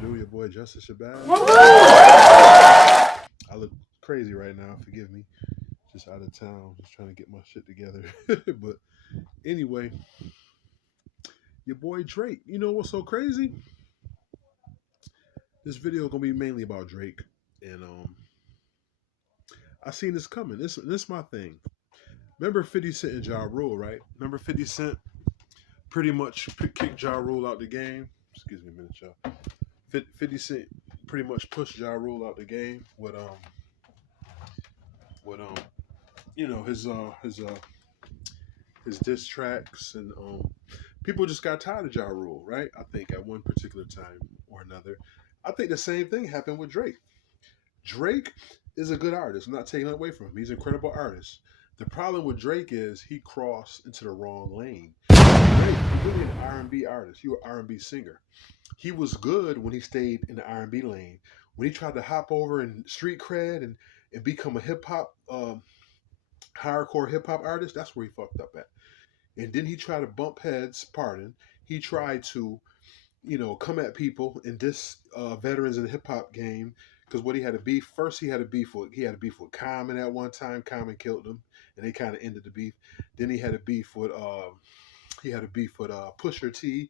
do? Your boy Justice Shabazz. I look crazy right now. Forgive me. Just out of town. Just trying to get my shit together. But anyway, your boy Drake. You know what's so crazy? This video gonna be mainly about Drake, and I seen this coming. This my thing. Remember 50 Cent and Ja Rule, right? Remember 50 Cent pretty much kicked Ja Rule out the game. Excuse me a minute, y'all. 50 Cent pretty much pushed Ja Rule out the game with his diss tracks, and people just got tired of Ja Rule, right? I think at one particular time or another. I think the same thing happened with Drake. Drake is a good artist. I'm not taking that away from him. He's an incredible artist. The problem with Drake is he crossed into the wrong lane. Drake, you're really an R&B artist. You're an R&B singer. He was good when he stayed in the R&B lane. When he tried to hop over in street cred and become a hip hop hardcore hip hop artist, that's where he fucked up at. And then he tried to bump heads. Pardon. He tried to come at people and diss veterans in the hip hop game. Because what he had to beef first, he had a beef with Common at one time. Common killed him, and they kind of ended the beef. Then he had a beef with Pusher T.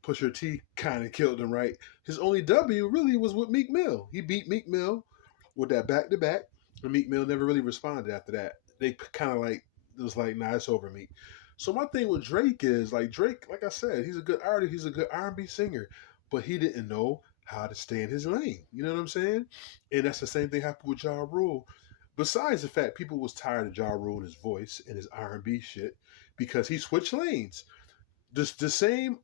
Pusher T kind of killed him, right? His only W really was with Meek Mill. He beat Meek Mill with that back to back, and Meek Mill never really responded after that. They kind of like it was like, nah, it's over, Meek. So my thing with Drake is like Drake, like I said, he's a good artist, he's a good R&B singer, but he didn't know how to stay in his lane. You know what I'm saying? And that's the same thing happened with Ja Rule. Besides the fact people was tired of Ja Rule and his voice and his R&B shit because he switched lanes. The same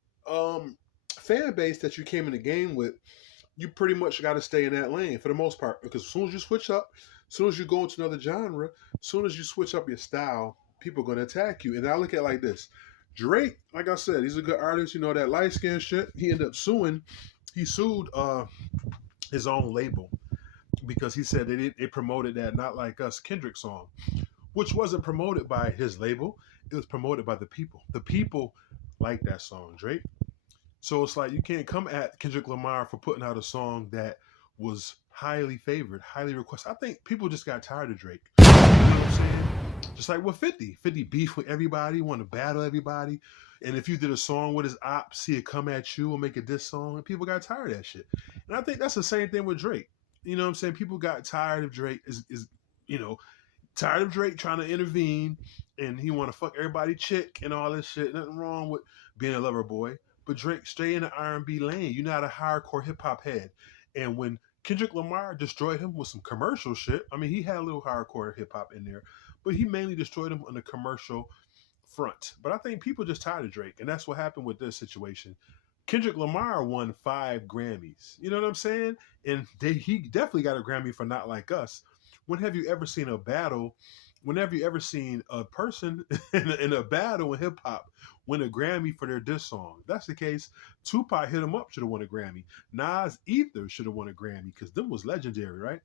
fan base that you came in the game with, you pretty much got to stay in that lane for the most part. Because as soon as you switch up, as soon as you go into another genre, as soon as you switch up your style, people are going to attack you. And I look at it like this. Drake, like I said, he's a good artist. You know, that light skin shit. He ended up suing. He sued his own label because he said they promoted that Not Like Us Kendrick song, which wasn't promoted by his label. It was promoted by the people. The people like that song, Drake. So it's like you can't come at Kendrick Lamar for putting out a song that was highly favored, highly requested. I think people just got tired of Drake. You know what I'm saying? Just like with 50. 50 beef with everybody, want to battle everybody. And if you did a song with his ops, he'd come at you and make a diss song, and people got tired of that shit. And I think that's the same thing with Drake. You know what I'm saying? People got tired of Drake is you know, tired of Drake trying to intervene, and he want to fuck everybody chick and all this shit. Nothing wrong with being a lover boy, but Drake stay in the R&B lane. You're not a hardcore hip hop head. And when Kendrick Lamar destroyed him with some commercial shit, I mean he had a little hardcore hip hop in there, but he mainly destroyed him on the commercial front. But I think people just tired of Drake, and that's what happened with this situation. Kendrick Lamar won 5 Grammys. You know what I'm saying? And he definitely got a Grammy for Not Like Us. When have you ever seen a battle? Whenever you ever seen a person in a battle in hip hop win a Grammy for their diss song? If that's the case, Tupac hit him up, should have won a Grammy. Nas either should have won a Grammy because them was legendary, right?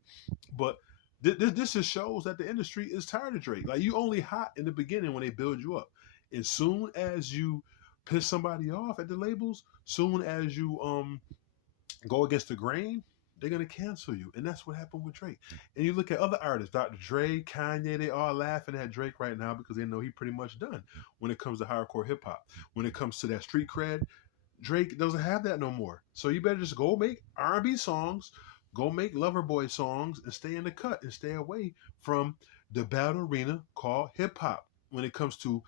But this just shows that the industry is tired of Drake. Like you only hot in the beginning when they build you up. As soon as you piss somebody off at the labels, soon as you go against the grain, they're gonna cancel you, and that's what happened with Drake. And you look at other artists, Dr. Dre, Kanye, they all laughing at Drake right now because they know he pretty much done when it comes to hardcore hip hop. When it comes to that street cred, Drake doesn't have that no more. So you better just go make R&B songs, go make lover boy songs, and stay in the cut and stay away from the battle arena called hip hop. When it comes to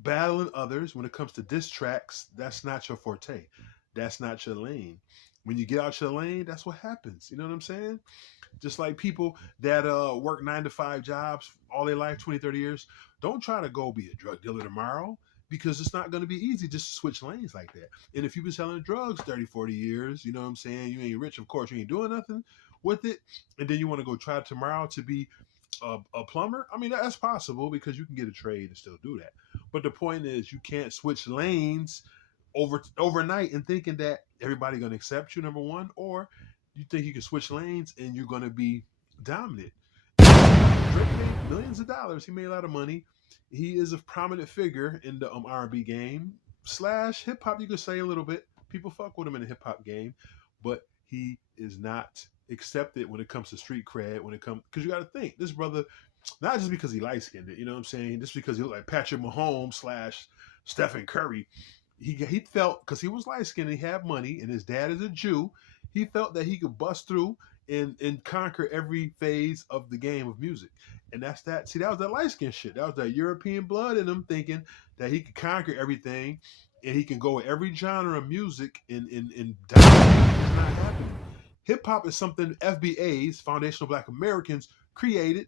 battling others, when it comes to diss tracks, that's not your forte. That's not your lane. When you get out your lane, that's what happens. You know what I'm saying? Just like people that work 9 to 5 jobs all their life, 20, 30 years, don't try to go be a drug dealer tomorrow because it's not going to be easy just to switch lanes like that. And if you've been selling drugs 30, 40 years, you know what I'm saying? You ain't rich, of course, you ain't doing nothing with it. And then you want to go try tomorrow to be a plumber. I mean, that's possible because you can get a trade and still do that. But the point is, you can't switch lanes overnight and thinking that everybody gonna accept you. Number one, or you think you can switch lanes and you're gonna be dominant. Drake made millions of dollars. He made a lot of money. He is a prominent figure in the R&B game slash hip hop. You could say a little bit. People fuck with him in the hip hop game, but he is not accepted when it comes to street cred. When it comes, because you got to think this brother, not just because he light skinned it, you know what I'm saying? Just because he looked like Patrick Mahomes slash Stephen Curry. He felt, because he was light skinned, he had money, and his dad is a Jew. He felt that he could bust through and conquer every phase of the game of music. And that's that. See, that was that light skin shit. That was that European blood in him thinking that he could conquer everything and he can go with every genre of music and dominate. It's not happening. Hip hop is something FBAs, Foundational Black Americans, created.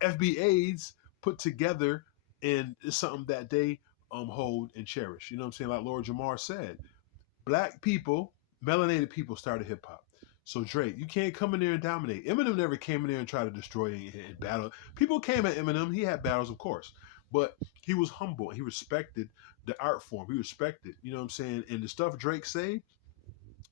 FBAs put together, and it's something that they hold and cherish. You know what I'm saying? Like Lord Jamar said, black people, melanated people started hip hop. So Drake, you can't come in there and dominate. Eminem never came in there and tried to destroy and battle. People came at Eminem. He had battles, of course, but he was humble and he respected the art form. He respected, you know what I'm saying? And the stuff Drake say,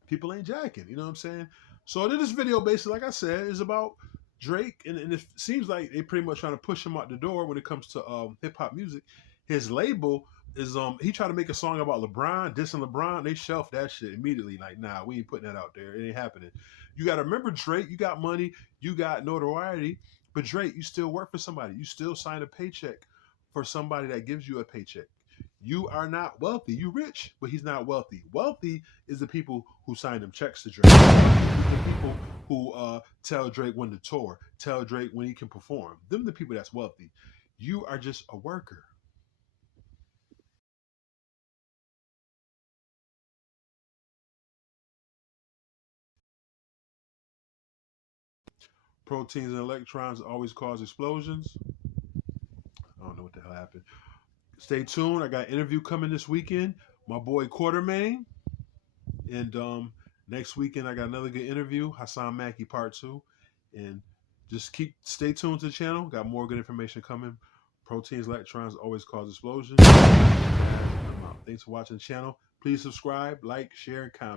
people ain't jacking. You know what I'm saying? So this video, basically, like I said, is about Drake, and it seems like they pretty much trying to push him out the door when it comes to hip hop music. His label is he tried to make a song about LeBron, dissing LeBron. They shelved that shit immediately. Like, nah, we ain't putting that out there. It ain't happening. You got to remember, Drake, you got money, you got notoriety, but Drake, you still work for somebody. You still sign a paycheck for somebody that gives you a paycheck. You are not wealthy. You rich, but he's not wealthy. Wealthy is the people who sign them checks to Drake. The people who tell Drake when to tour, tell Drake when he can perform. Them the people that's wealthy. You are just a worker. Proteins and electrons always cause explosions. I don't know what the hell happened. Stay tuned. I got an interview coming this weekend. My boy Quartermain. And next weekend I got another good interview. Hassan Mackey Part 2. And just stay tuned to the channel. Got more good information coming. Proteins, electrons always cause explosions. I'm out. Thanks for watching the channel. Please subscribe, like, share, and comment.